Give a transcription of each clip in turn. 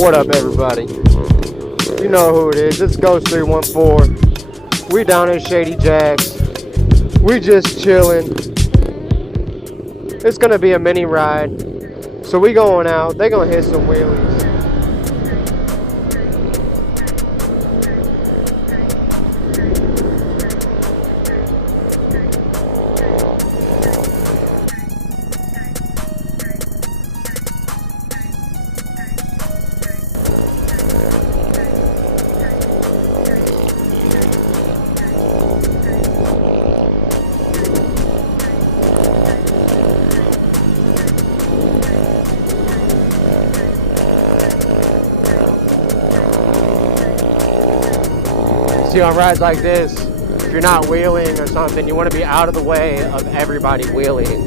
What up, everybody? You know who it is. It's Ghost 314. We down in Shady Jacks. We just chilling. It's gonna be a mini ride. So we going out. They gonna hit some wheelies. See, on rides like this, if you're not wheeling or something, you want to be out of the way of everybody wheeling.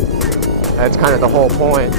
That's kind of the whole point.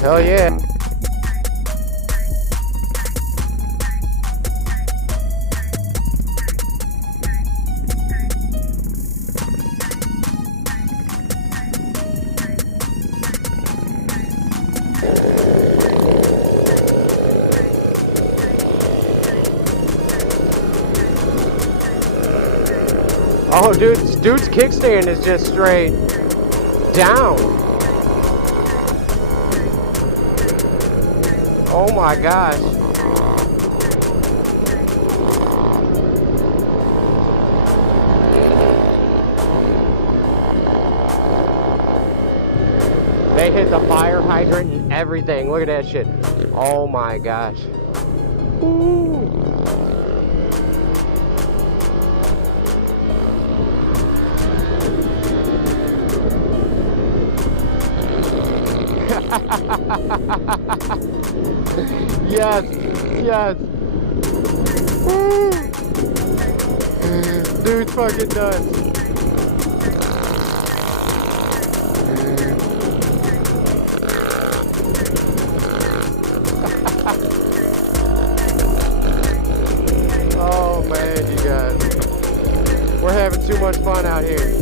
Hell yeah. Oh, dude's kickstand is just straight down. Oh my gosh. They hit the fire hydrant and everything. Look at that shit. Oh my gosh. Ooh. Yes, yes. Woo. Dude's fucking nuts. Oh man, you guys. We're having too much fun out here.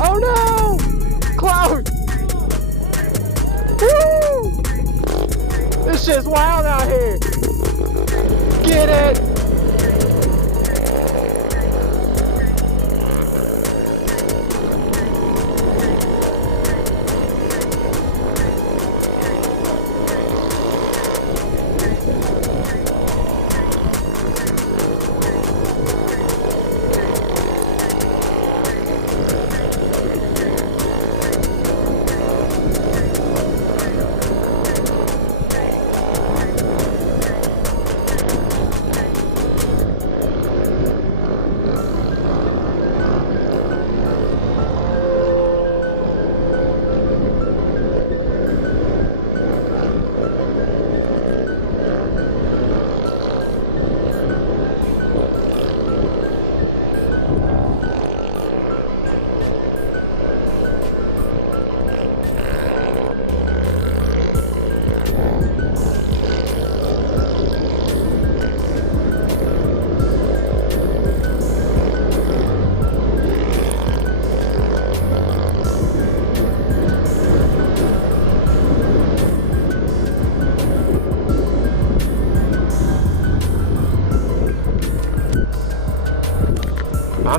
Oh no! Close! Woo! This shit's wild out here! Get it!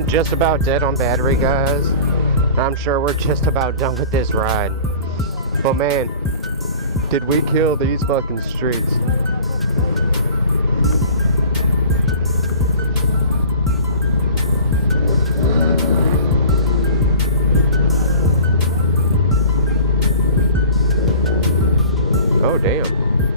just about dead on battery, guys. I'm sure we're just about done with this ride. But man, did we kill these fucking streets. Oh damn.